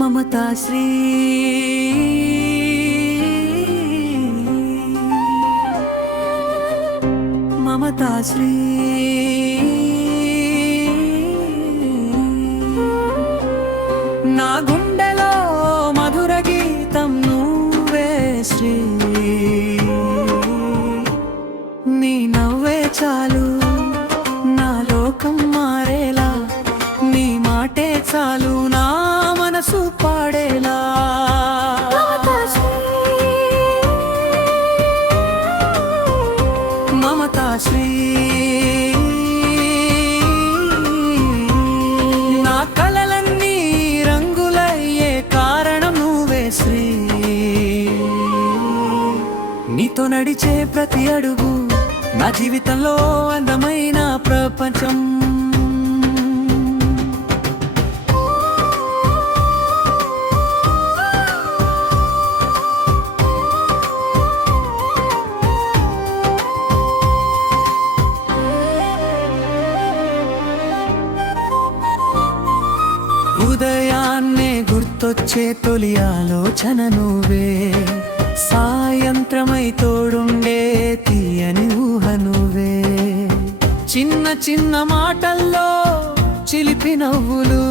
మమతాశ్రీ మమతాశ్రీ నా గుండెలో మధుర గీతం నువ్వే శ్రీ నీ నవ్వే చాలు నా లోకం మారేలా నీ మాటే చాలు నా మనసు పాడేలా మమతాశ్రీ నా కలలన్నీ రంగులయ్యే కారణం నువ్వే శ్రీ నీతో నడిచే ప్రతి అడుగు నా జీవితంలో అందమైన ప్రపంచం ఉదయాన్నే గుర్తొచ్చే తొలి ఆలోచన నువ్వే సాయంత్రమై తోడుండే తీయని ఊహ నువ్వే చిన్న చిన్న మాటల్లో చిలిపి నవ్వులు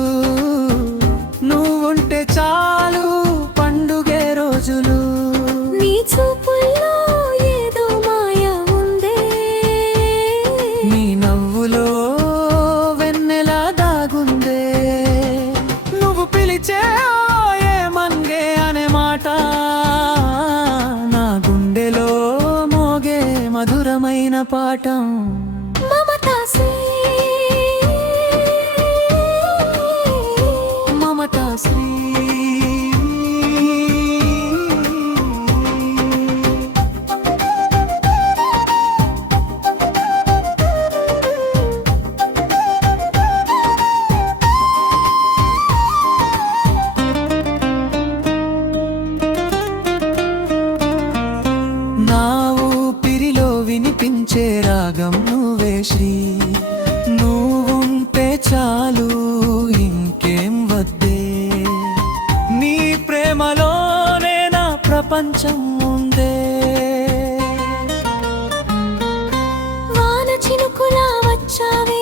నువ్వుంటే చాలు పండుగే రోజులు నీ చూపుల్లో ఏదో మాయ ఉందే నీ నవ్వులో వెన్నెలా దాగుందే నువ్వు పిలిచే ఏ మంగే అనే మాట నా గుండెలో మోగే మధురమైన పాఠం మమతాశ్రీ మమతాశ్రీ నా ఊపిరిలో వినిపించే రాగం నువ్వే శ్రీ నువ్వుంటే చాలు ఇంకేం వద్దే నీ ప్రేమలోనే నా ప్రపంచం ఉందే వాన చినుకులా వచ్చావే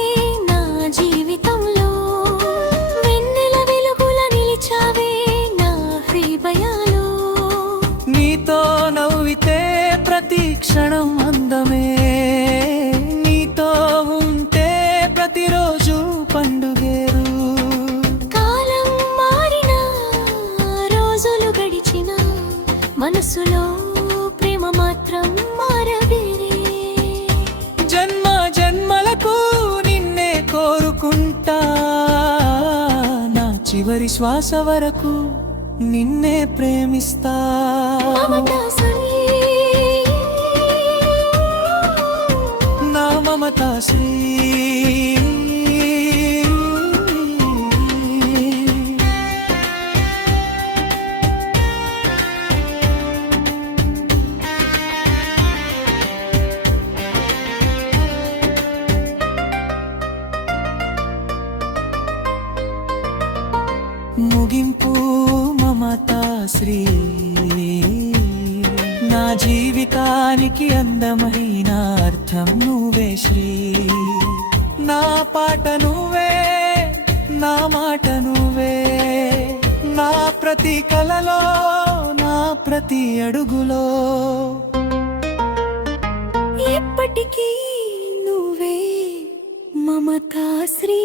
నా జీవితంలో వెన్నెల వెలుగుల నిలిచావే నా హృదయాలో నీతో నవ్వితే ప్రతి క్షణం అందమే నీతో ఉంటే ప్రతిరోజు పండుగేరు కాలం మారినా రోజులు గడిచినా మనసులో ప్రేమ మాత్రం మారవేరే జన్మ జన్మలకు నిన్నే కోరుకుంటా నా చివరి శ్వాస వరకు నిన్నే ప్రేమిస్తా మమతాశ్రీ నా మమతాశ్రీ ముగింపు మమతాశ్రీ నా జీవితానికి అందమైన అర్థం నువ్వే శ్రీ నా పాట నువ్వే నా మాట నువ్వే నా ప్రతి కలలో నా ప్రతి అడుగులో ఎప్పటికీ నువ్వే మమతాశ్రీ.